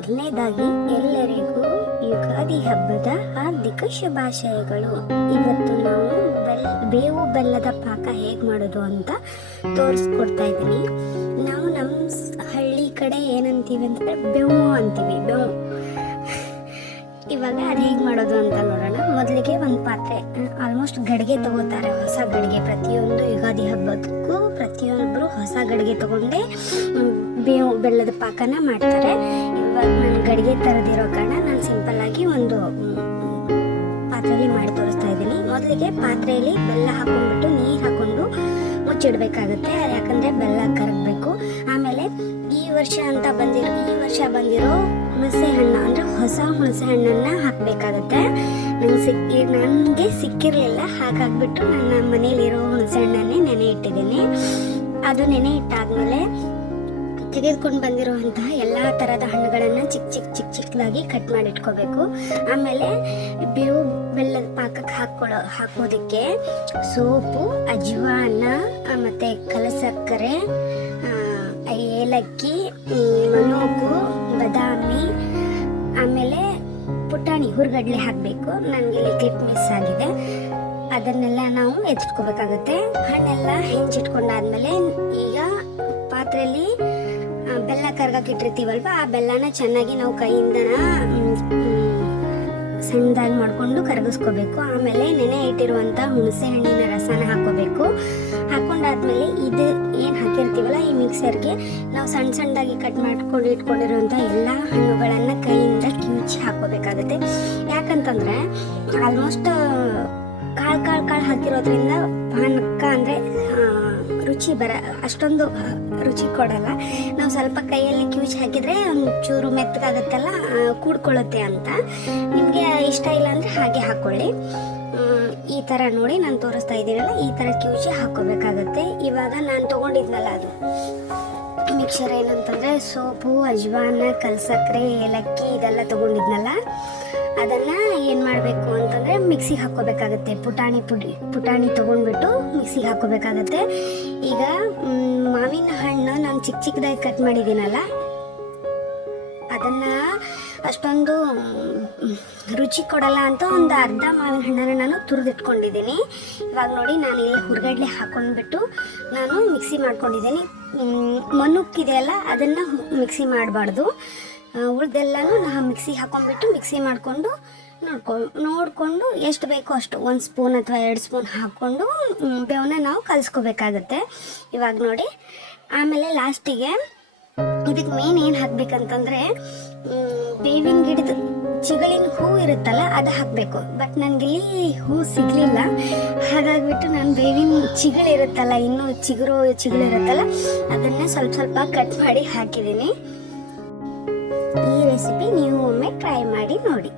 ಮೊದಲನೇದಾಗಿ ಎಲ್ಲರಿಗೂ ಯುಗಾದಿ ಹಬ್ಬದ ಹಾರ್ದಿಕ ಶುಭಾಶಯಗಳು. ಇವತ್ತು ನಾವು ಬೇವು ಬೆಲ್ಲದ ಪಾಕ ಹೇಗೆ ಮಾಡೋದು ಅಂತ ತೋರಿಸ್ಕೊಡ್ತಾ ಇದ್ದೀನಿ. ನಾವು ನಮ್ಮ ಹಳ್ಳಿ ಕಡೆ ಏನಂತೀವಿ ಅಂದರೆ ಬೇವು ಅಂತೀವಿ. ಬೇವು ಇವಾಗ ಅದು ಹೇಗೆ ಮಾಡೋದು ಅಂತ ನೋಡೋಣ. ಮೊದಲಿಗೆ ಒಂದು ಪಾತ್ರೆ, ಆಲ್ಮೋಸ್ಟ್ ಗಡಿಗೆ ತಗೋತಾರೆ, ಹೊಸ ಗಡಿಗೆ. ಪ್ರತಿಯೊಂದು ಯುಗಾದಿ ಹಬ್ಬಕ್ಕೂ ಪ್ರತಿಯೊಬ್ಬರು ಹೊಸ ಗಡಿಗೆ ತಗೊಂಡೇ ಬೇವು ಬೆಲ್ಲದ ಪಾಕನ ಮಾಡ್ತಾರೆ. ಇವಾಗ ನಾನು ಗಡಿಗೆ ತರದಿರೋ ಕಾರಣ ನಾನು ಸಿಂಪಲ್ ಆಗಿ ಒಂದು ಪಾತ್ರೆಯಲ್ಲಿ ಮಾಡಿ ತೋರಿಸ್ತಾ ಇದ್ದೀನಿ. ಮೊದಲಿಗೆ ಪಾತ್ರೆಯಲ್ಲಿ ಬೆಲ್ಲ ಹಾಕೊಂಡ್ಬಿಟ್ಟು ನೀರು ಹಾಕೊಂಡು ಮುಚ್ಚಿಡ್ಬೇಕಾಗುತ್ತೆ, ಯಾಕಂದರೆ ಬೆಲ್ಲ ಕರಗಬೇಕು. ಆಮೇಲೆ ಈ ವರ್ಷ ಬಂದಿರೋ ಹುಣಸೆ ಹಣ್ಣು ಅಂದರೆ ಹೊಸ ಹುಣಸೆ ಹಣ್ಣನ್ನು ಹಾಕಬೇಕಾಗುತ್ತೆ. ನನಗೆ ಸಿಕ್ಕಿರಲಿಲ್ಲ, ಹಾಗಾಗ್ಬಿಟ್ಟು ನನ್ನ ಮನೇಲಿರೋ ಹುಣಸೆ ಹಣ್ಣನ್ನೇ ನೆನೆ ಇಟ್ಟಿದ್ದೀನಿ. ಅದು ನೆನೆ ಇಟ್ಟಾದ್ಮೇಲೆ ತೆಗೆದುಕೊಂಡು ಬಂದಿರುವಂತಹ ಎಲ್ಲ ಥರದ ಹಣ್ಣುಗಳನ್ನು ಚಿಕ್ಕದಾಗಿ ಕಟ್ ಮಾಡಿ ಇಟ್ಕೋಬೇಕು. ಆಮೇಲೆ ಬೇವು ಬೆಲ್ಲದ ಪಾಕಕ್ಕೆ ಹಾಕೋದಕ್ಕೆ ಸೋಪು, ಅಜ್ವಾನ, ಮತ್ತು ಕಲಸಕ್ಕರೆ, ಏಲಕ್ಕಿ, ಮನೋಗು, ಬಾದಾಮಿ, ಆಮೇಲೆ ಪುಟಾಣಿ ಹುರ್ಗಡ್ಲೆ ಹಾಕಬೇಕು. ನನಗೆ ಕ್ಲಿಪ್ ಮಿಸ್ ಆಗಿದೆ. ಅದನ್ನೆಲ್ಲ ನಾವು ಎತ್ತಿಟ್ಕೋಬೇಕಾಗುತ್ತೆ. ಹಣ್ಣೆಲ್ಲ ಹೆಂಚಿಟ್ಕೊಂಡಾದ್ಮೇಲೆ ಈಗ ಪಾತ್ರೆಯಲ್ಲಿ ಬೆಲ್ಲ ಕರ್ಗಕ್ಕೆ ಇಟ್ಟಿರ್ತೀವಲ್ವ, ಆ ಬೆಲ್ಲನ ಚೆನ್ನಾಗಿ ನಾವು ಕೈಯಿಂದ ಸಣ್ಣದಾಗಿ ಮಾಡಿಕೊಂಡು ಕರಗಿಸ್ಕೋಬೇಕು. ಆಮೇಲೆ ನೆನೆ ಇಟ್ಟಿರುವಂಥ ಹುಣಸೆ ಹಣ್ಣಿನ ರಸನ ಹಾಕೋಬೇಕು. ಹಾಕೊಂಡಾದ್ಮೇಲೆ ಇದು ಏನು ಹಾಕಿರ್ತೀವಲ್ಲ ಈ ಮಿಕ್ಸರ್ಗೆ ನಾವು ಸಣ್ಣದಾಗಿ ಕಟ್ ಮಾಡ್ಕೊಂಡು ಇಟ್ಕೊಂಡಿರುವಂಥ ಎಲ್ಲ ಹಣ್ಣುಗಳನ್ನು ಕೈಯಿಂದ ಕಿವುಚಿ ಹಾಕೋಬೇಕಾಗುತ್ತೆ. ಯಾಕಂತಂದರೆ ಆಲ್ಮೋಸ್ಟ್ ಕಾಳು ಹಾಕಿರೋದ್ರಿಂದ ಪಾನಕ ಅಂದರೆ ರುಚಿ ಅಷ್ಟೊಂದು ರುಚಿ ಕೊಡಲ್ಲ. ನಾವು ಸ್ವಲ್ಪ ಕೈಯಲ್ಲಿ ಕಿವುಚಿ ಹಾಕಿದರೆ ಒಂಚೂರು ಮೆತ್ತಗಾಗತ್ತಲ್ಲ, ಕೂಡ್ಕೊಳ್ಳುತ್ತೆ ಅಂತ. ನಿಮಗೆ ಇಷ್ಟ ಇಲ್ಲ ಅಂದರೆ ಹಾಗೆ ಹಾಕ್ಕೊಳ್ಳಿ. ಈ ಥರ ನೋಡಿ ನಾನು ತೋರಿಸ್ತಾ ಇದ್ದೀನಲ್ಲ, ಈ ಥರ ಕಿವುಚಿ ಹಾಕ್ಕೋಬೇಕಾಗತ್ತೆ. ಇವಾಗ ನಾನು ತೊಗೊಂಡಿದ್ನಲ್ಲ ಅದು ಮಿಕ್ಸರ್ ಏನಂತಂದರೆ ಸೋಪು, ಅಜ್ವಾನ, ಕಲ್ಸಕ್ಕರೆ, ಏಲಕ್ಕಿ ಇದೆಲ್ಲ ತೊಗೊಂಡಿದ್ನಲ್ಲ, ಅದನ್ನು ಏನು ಮಾಡಬೇಕು ಅಂತಂದರೆ ಮಿಕ್ಸಿಗೆ ಹಾಕ್ಕೋಬೇಕಾಗತ್ತೆ. ಪುಟಾಣಿ ತೊಗೊಂಡ್ಬಿಟ್ಟು ಮಿಕ್ಸಿಗೆ ಹಾಕ್ಕೋಬೇಕಾಗತ್ತೆ. ಈಗ ಮಾವಿನ ಹಣ್ಣು ನಾನು ಚಿಕ್ಕದಾಗಿ ಕಟ್ ಮಾಡಿದ್ದೀನಲ್ಲ, ಅದನ್ನು ಅಷ್ಟೊಂದು ರುಚಿ ಕೊಡಲ್ಲ ಅಂತ ಒಂದು ಅರ್ಧ ಮಾವಿನ ಹಣ್ಣನ್ನು ನಾನು ತುರಿದಿಟ್ಕೊಂಡಿದ್ದೀನಿ. ಇವಾಗ ನೋಡಿ ನಾನು ಇಲ್ಲಿ ಹುರ್ಗಡ್ಲೆ ಹಾಕ್ಕೊಂಡ್ಬಿಟ್ಟು ನಾನು ಮಿಕ್ಸಿ ಮಾಡ್ಕೊಂಡಿದ್ದೀನಿ. ಮನುಕ್ಕಿದೆಯಲ್ಲ ಅದನ್ನು ಮಿಕ್ಸಿ ಮಾಡಬಾರ್ದು, ಉಳ್ದೆಲ್ಲನೂ ನಾವು ಮಿಕ್ಸಿಗೆ ಹಾಕೊಂಡ್ಬಿಟ್ಟು ಮಿಕ್ಸಿ ಮಾಡಿಕೊಂಡು ನೋಡಿಕೊಂಡು ಎಷ್ಟು ಬೇಕೋ ಅಷ್ಟು 1 ಸ್ಪೂನ್ ಅಥವಾ 2 ಸ್ಪೂನ್ ಹಾಕ್ಕೊಂಡು ಬೇವನ್ನ ನಾವು ಕಲಿಸ್ಕೋಬೇಕಾಗತ್ತೆ. ಇವಾಗ ನೋಡಿ, ಆಮೇಲೆ ಲಾಸ್ಟಿಗೆ ಇದಕ್ಕೆ ಮೇನ್ ಏನು ಹಾಕಬೇಕಂತಂದರೆ ಬೇವಿನ ಗಿಡದ ಚಿಗಳಿನ ಹೂ ಇರುತ್ತಲ್ಲ ಅದು ಹಾಕಬೇಕು. ಬಟ್ ನನಗಿಲ್ಲಿ ಹೂ ಸಿಗಲಿಲ್ಲ, ಹಾಗಾಗಿಬಿಟ್ಟು ನಾನು ಬೇವಿನ ಚಿಗಳಿರುತ್ತಲ್ಲ, ಇನ್ನೂ ಚಿಗುಳಿರುತ್ತಲ್ಲ, ಅದನ್ನು ಸ್ವಲ್ಪ ಕಟ್ ಮಾಡಿ ಹಾಕಿದ್ದೀನಿ. ಈ ರೆಸಿಪಿ ನೀವು ಒಮ್ಮೆ ಟ್ರೈ ಮಾಡಿ ನೋಡಿ.